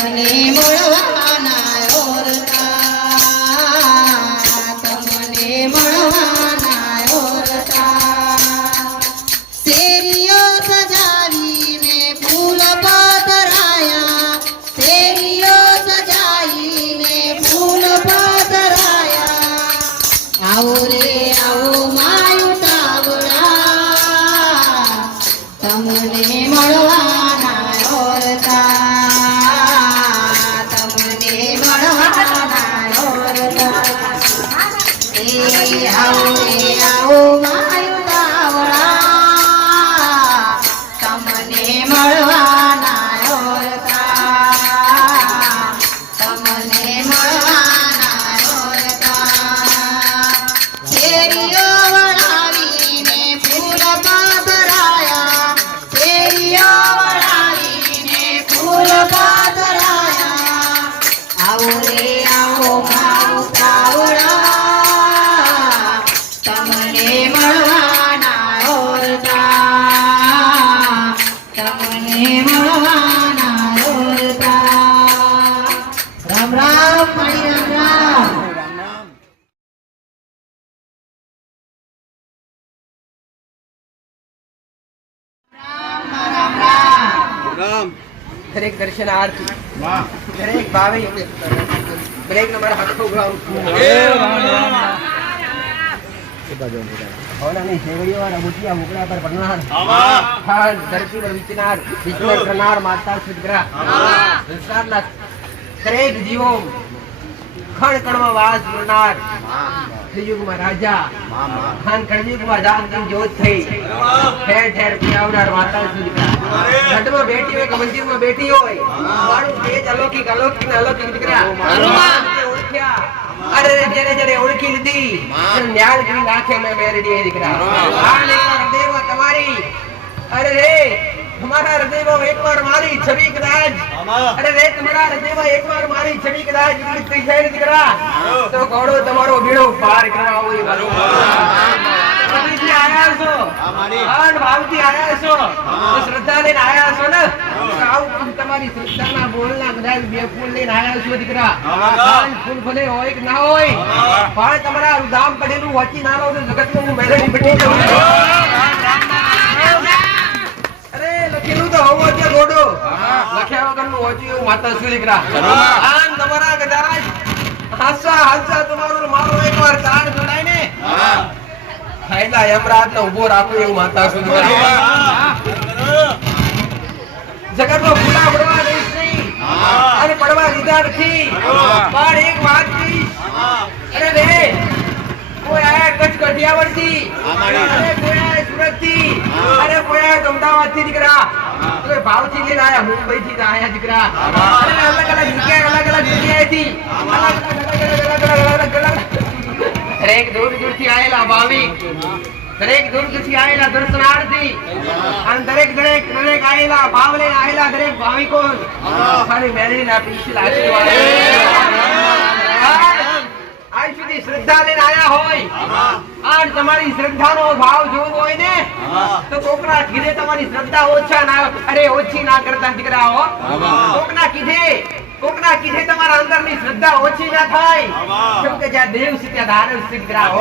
તમને આવો રામ રામ રામ રામ દરેક દર્શન આરતી. દરેક ભાવે દરેક સુદગ્રા. સંસારના દરેક જીવો ખણ કણમાં વાસ કરનાર કળિયુગમાં રાજા ખાન કળિયુગમાં જાનકી જ્યોત થઈ. ઠેર ઠેર પીવડાર માતા સુદગ્રા ઘટમાં બેઠી હોય કે મંદિરમાં બેઠી હોય? મારું તેજ અલૌકિક અલૌકિક ને અલૌકિક દીકરા ઓળખ્યા. અરે જેને જેને ઓળખી લીધી. ન્યાલ કરી નાખે મેં મેરડી દીકરા. આ તમારી. અરે રે. તમારા હૃદયમાં એકવાર મારી છબી કદાચ. અરે રે તમારા હૃદયમાં એકવાર મારી છબી કદાચ થઈ જાય દીકરા. તો ઘોડો તમારો ભીડો પાર કરાવો હોય આયા છો આન ભાવથી આયા છો શ્રદ્ધા લઈને આયા છો ને? આવું તમારી શ્રદ્ધાના બોલના કદાચ બે ફૂલ લઈને આયા છો દીકરા. ફૂલ ભલે હોય કે ના હોય પણ તમારા ધામ પડેલું વચી ના લો તો જગતનું હું જાઉં અરે લખેલું તો હોવું અત્યારે ગોડો લખ્યા વગરનું હોચું એવું માતા શું દીકરા? આમ તમારા કદાચ હાસા હાસા તમારો મારો એકવાર તાળ જોડાય ને. ફાયદા યમરાજ ને ઊભો રાખો એવું માતા શું દીકરા? જગતનો ફૂલા પડવા દઈશ નહીં. અને પડવા દીધા નથી. પણ એક વાત કહીશ. અરે રે કોઈ આયા કચ્છ કઠિયાવાડથી અરે કોઈ આયા સુરતથી? અરે કોઈ આયા અમદાવાદથી દીકરા? કોઈ ભાવથી લઈને આયા મુંબઈ થી આયા દીકરા. અલગ અલગ જગ્યાએ અલગ અલગ જગ્યાએથી. દરેક દૂર દૂરથી આયેલા ભાવિક. દરેક દૂર દૂરથી આયેલા દર્શનાર્થી. અને દરેક દરેક દરેક આયેલા ભાવ લઈને આયેલા દરેક ભાવિકો. ખાલી મેળવીના પીછે આશીર્વાદ. આજ સુધી શ્રદ્ધા લઈને આયા હોય. આજ તમારી શ્રદ્ધાનો ભાવ જોવો હોય ને તો કોકના કીધે તમારી શ્રદ્ધા ઓછા ના અરે ઓછી ના કરતા દીકરાઓ. કોકના કીધે કોકના કીધે તમારા અંદરની શ્રદ્ધા ઓછી ના થાય. કેમ કે જ્યાં દેવ છે ત્યાં દાનવ છે દીકરાઓ.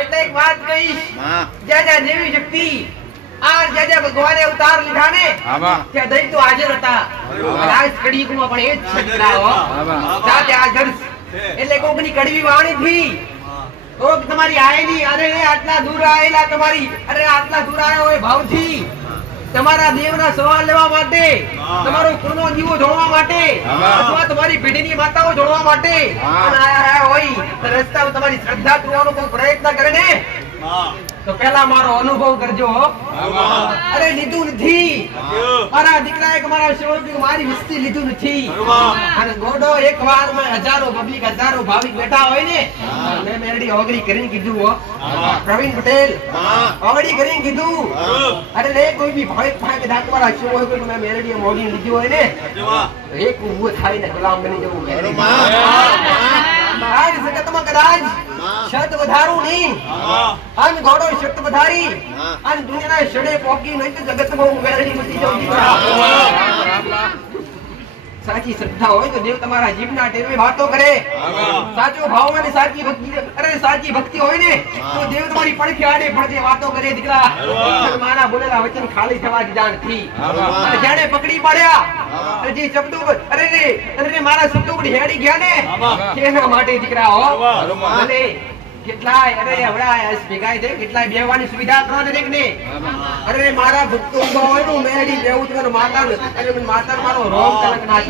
એટલે એક વાત કહીશ જ્યાં જ્યાં દેવી શક્તિ આ જ્યાં જ્યાં ભગવાને અવતાર લીધા ને ત્યાં દૈત્યો હાજર હતા. આજ કળિયુગમાં પણ એ જ છે દીકરાઓ. ત્યાં ત્યાં હાજર. એટલે કોકની કડવી વાણી થી કોક તમારી આયેલી અરે આટલા દૂર આયેલા તમારી. અરે આટલા દૂર આવ્યો હોય ભાવથી. તમારા દેવના સવાલ લેવા માટે તમારો કુળનો જીવો જોડવા માટે અથવા તમારી પેઢીની માતાઓ જોડવા માટે. આયા હોય રસ્તા તમારી શ્રદ્ધા જોવાનો કોઈ પ્રયત્ન કરે ને? તો પેલા મારો અનુભવ કરજો અરે લીધું નથી. મારા દીકરા એક મારા સેવકે મારી વસ્તી લીધું નથી. અને ગોડો એક વારમાં હજારો પબ્લિક હજારો ભાવિક બેઠા હોય ને. મેં મેરડી ઓગળી કરીને કીધું હો. પ્રવીણ પટેલ ઓગળી કરીને કીધું. અરે લે કોઈ બી ભાવિક ભાઈ દાંતવાળા છે હોય કોઈ મેં મેરડી ઓગળી લીધું હોય ને. એક ઊભું થાય ને ગુલામ બની જવું. મેરડી આજ કદાચ શત વધારું નહીં. અન ઘોડો શત વધારી. અન દુનિયાના શડે પોકી નહીં તો જગતમાં મેરડી મટી દીકરા. સાચી શ્રદ્ધા હોય તો દેવ તમારા જીભના ટેરવે વાતો કરે. સાચો ભાવ અને સાચી ભક્તિ અરે સાચી ભક્તિ હોય ને તો દેવ તમારી પડખે આડે પડખે વાતો કરે દીકરા. મારા બોલેલા વચન ખાલી થવા દીધા નથી અને જેણે પકડી પાડ્યા. અને જે શબ્દો અરે રે અરે મારા શબ્દો પર હેડી ગયા ને. એના માટે દીકરા હો. ભલે. કેટલાય, અરે સુવિધા દરેક ને હોય ને અરે માતા મારો રોમ ના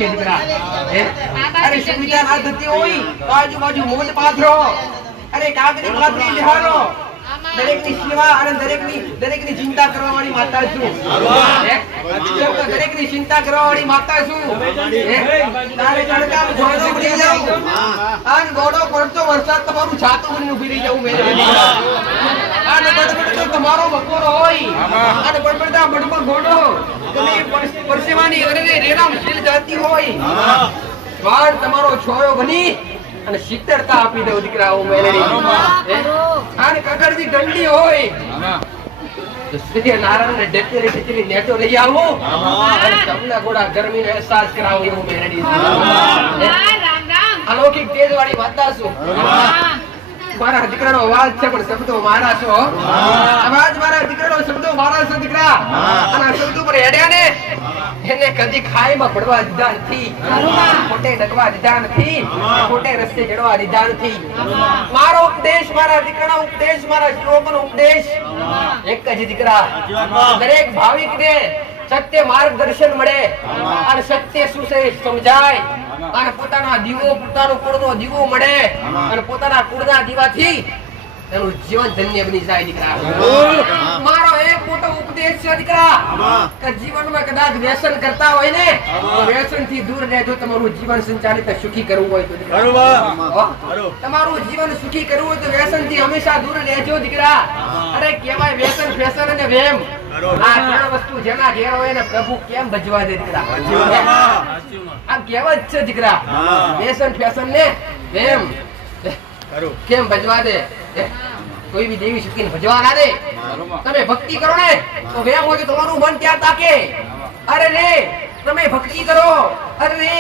પાથરો. અરે કાગરી પાથરી બિહારો દરેકની સેવા અને દરેકની દરેકની ચિંતા કરવા વાળી માતા છું. ચિંતા કરવા વાળી માતા છું. તારે તડકામાં ઘોડો ઉડી જાઉં અને ઘોડો પડતો વરસાદ તમારું છાતું બની ઊભી રહી જવું મેરે આને બડબડ તો તમારો બકોરો હોય. અને બડબડતા બડબડ ઘોડો. તમે પરસેવાની અરે રેરામ મુશ્કેલ જાતી હોય. વાળ તમારો છોરો બની અને શીતળતા આપી દઉં દીકરાઓ મેળવી આને કગડની ઠંડી હોય. તો નારાયણ નારાયણને ડેકેલી ટીચલી નેટો લઈ આવો. અને તમને ગરમી નો અહેસાસ કરાવો એવું મેળવી અલૌકિક તેજ વાળી વાત છું મારા દીકરાનો અવાજ છે પણ શબ્દો મારા છો. અવાજ મારા દીકરાનો શબ્દો મારા છો દીકરા. અને શબ્દો પર હેડ્યા ને એને કદી ખાઈમાં પડવા દીધા નથી. ખોટે ડગવા દીધા નથી. ખોટે રસ્તે ચડવા દીધા નથી. મારો ઉપદેશ મારા દીકરાનો ઉપદેશ મારા શ્લોકનો ઉપદેશ. એક જ દીકરા. દરેક ભાવિકને સત્ય માર્ગદર્શન મળે. અને સત્ય શું છે સમજાય. અને પોતાના દીવો પોતાનો કુળનો દીવો મળે. અને પોતાના કુળના દીવાથી એનું જીવન ધન્ય બની જાય દીકરા. મારો એક મોટો ઉપદેશ છે દીકરા. કે જીવનમાં કદાચ વ્યસન કરતા હોય ને વ્યસનથી દૂર રહેજો તમારું જીવન સંચાલિત સુખી કરવું હોય તો તમારું જીવન સુખી કરવું હોય તો વ્યસનથી હંમેશા દૂર રહેજો દીકરા. અરે કેવાય વ્યસન ફેશન અને વેમ. આ ત્રણ વસ્તુ જેના ઘેર હોય ને પ્રભુ કેમ ભજવા દે દીકરા? આ કહેવત છે દીકરા. વ્યસન ફેશન ને વેમ. કેમ ભજવા દે? કોઈ બી દેવી શક્તિને ભજવા ના દે? તમે ભક્તિ કરો ને તો વેમ હોય કે તમારું મન ત્યાં તાકે. અરે રે તમે ભક્તિ કરો. અરે રે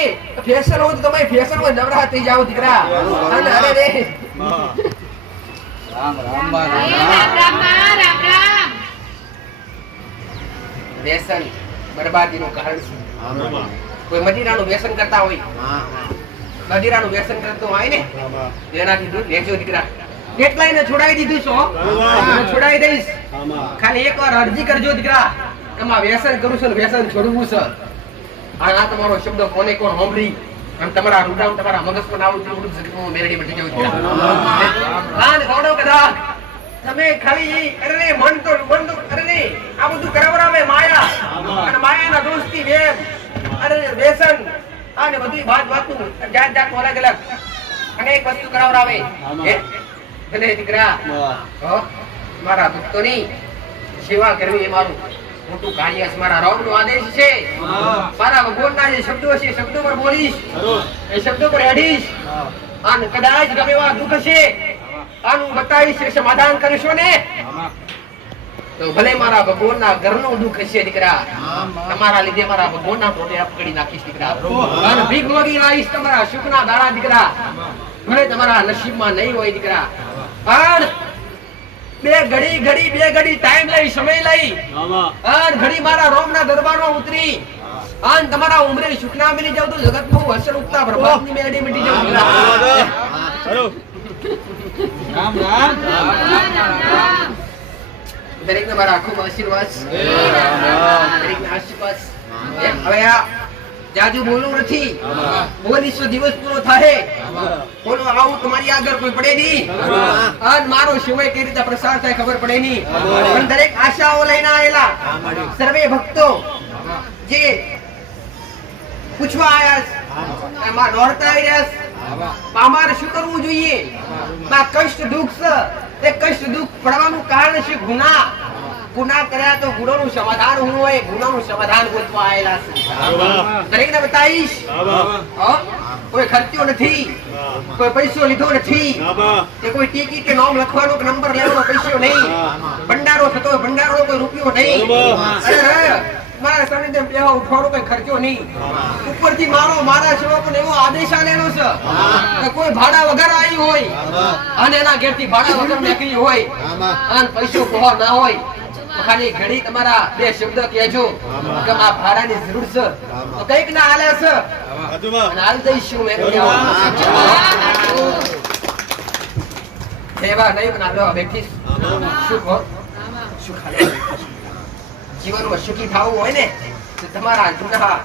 ફેશન હોય તો તમે ફેશનમાં નવરા થઈ જાઓ દીકરા. અને અરે રે. વ્યસન બરબાદીનું કારણ છે કોઈ મદિરાનું વ્યસન કરતા હોય? મદિરાનું વ્યસન કરતો હોય ને એનાથી દૂર રહેજો દીકરા. કેટલાય છોડાવી દીધું છો? છોડાવી દઈશ. ખાલી એકવાર અરજી કરજો દીકરા. એમાં વ્યસન કરું છું વ્યસન છોડવું છે. આ તમારો શબ્દ કોને કોણ સાંભળી? અને તમારા રૂડામ તમારા મગજમાં આવું તેવું બધું જગતમાં બેઠી જવું કાન ગોડો કદાચ. તમે ખાલી અરે મન તો મન તો અરે આ બધું કરાવરાવે માયા. અને માયાના દોસ્તી વેમ અરે વ્યસન. આને બધું વાત વાતનું જાત જાત અલગ અલગ. અનેક વસ્તુ કરાવરાવે? ભલે દીકરા. મારા ભક્તોની સેવા કરવી એ મારું મોટું કાર્ય છે. મારા રોગનો આદેશ છે. મારા ભગવાનના જે શબ્દો છે શબ્દો પર બોલીશ. એ શબ્દો પર હેડીશ. અને કદાચ ગમે એવા દુઃખ છે આનું બતાવીશ સમાધાન કરશો ને? તો ભલે મારા ભગવાનના ઘરનું દુઃખ છે દીકરા. તમારા લીધે મારા ભગવાનના ટોટિયા પકડી નાખીશ દીકરા. અને ભીખ મગી લાવીશ તમારા સુખના દાડા દીકરા. ભલે તમારા નસીબમાં નહીં હોય દીકરા. પણ બે ઘડી ઘડી બે ઘડી ટાઈમ લઈ સમય લઈ. અને ઘડી મારા રોમના દરબારમાં ઉતરી. અને તમારા ઉમરે સુખના મિલી જાવ તો જગત બહુ અસર ઉગતા પ્રભાતની મેરડી મીટી જાઉં દીકરા. દરેકને મારા આખો આશીર્વાદ. દરેકને આશીર્વાદ. હવે આ જાજુ બોલવું નથી. બોલીશ દિવસ પૂરો થાય બોલો આવું તમારી આગળ કોઈ પડે નહીં. અને મારો શિવય કઈ રીતે પ્રસાર થાય ખબર પડે નહીં. પણ દરેક આશાઓ લઈને આવેલા. સર્વે ભક્તો જે પૂછવા આવ્યા એમાં દોડતા આવી રહ્યા છે. શું કરવું જોઈએ? આ કષ્ટ દુઃખ તે કષ્ટ દુઃખ પડવાનું કારણ છે ગુના? ગુના કર્યા તો ગુનાનું સમાધાન હું હોય ગુનાનું સમાધાન ગોતવા આવેલા છે. દરેકને બતાવીશ. હો? કોઈ ખર્ચ્યો નથી. કોઈ પૈસો લીધો નથી. કે કોઈ ટિકિટ કે નામ લખવાનો કે નંબર લેવાનો પૈસો નહીં. ભંડારો થતો હોય ભંડારો કોઈ રૂપિયો નહીં. મારા સાનિધ્ય એમ બેહો ઉઠવાનો કઈ ખર્ચો નહીં. ઉપરથી મારો મારા સેવકો એવો આદેશ આલેલો છે કે કોઈ ભાડા વગર આવી હોય અને એના ઘેરથી ભાડા વગર નીકળી હોય અને પૈસો કહો ના હોય ખાલી ઘડી તમારા બે શબ્દ કહેજો કે આ ભાડાની જરૂર છે. તો કંઈક ના હાલે છે. અને હાલ દઈશું મેં સેવા નહીં બનાવ્યો બેઠીશ શું કહો? શું ખાલી જીવનમાં સુખી થવું હોય ને તો તમારા ગુના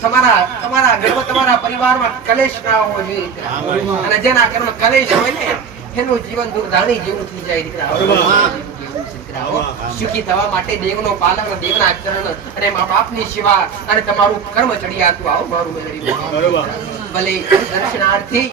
તમારા તમારા ઘરમાં તમારા પરિવારમાં કલેશ ના હોવો જોઈએ અને જેના ઘરમાં કલેશ હોય ને એનું જીવન દુર્ધાણી જેવું થઈ જાય દીકરા. દીકરાઓ. સુખી થવા માટે દેવનો પાલન દેવના ચરણ અને મા બાપની સેવા અને તમારું કર્મ ચડિયાતું આવું મારું ભલે દર્શનાર્થી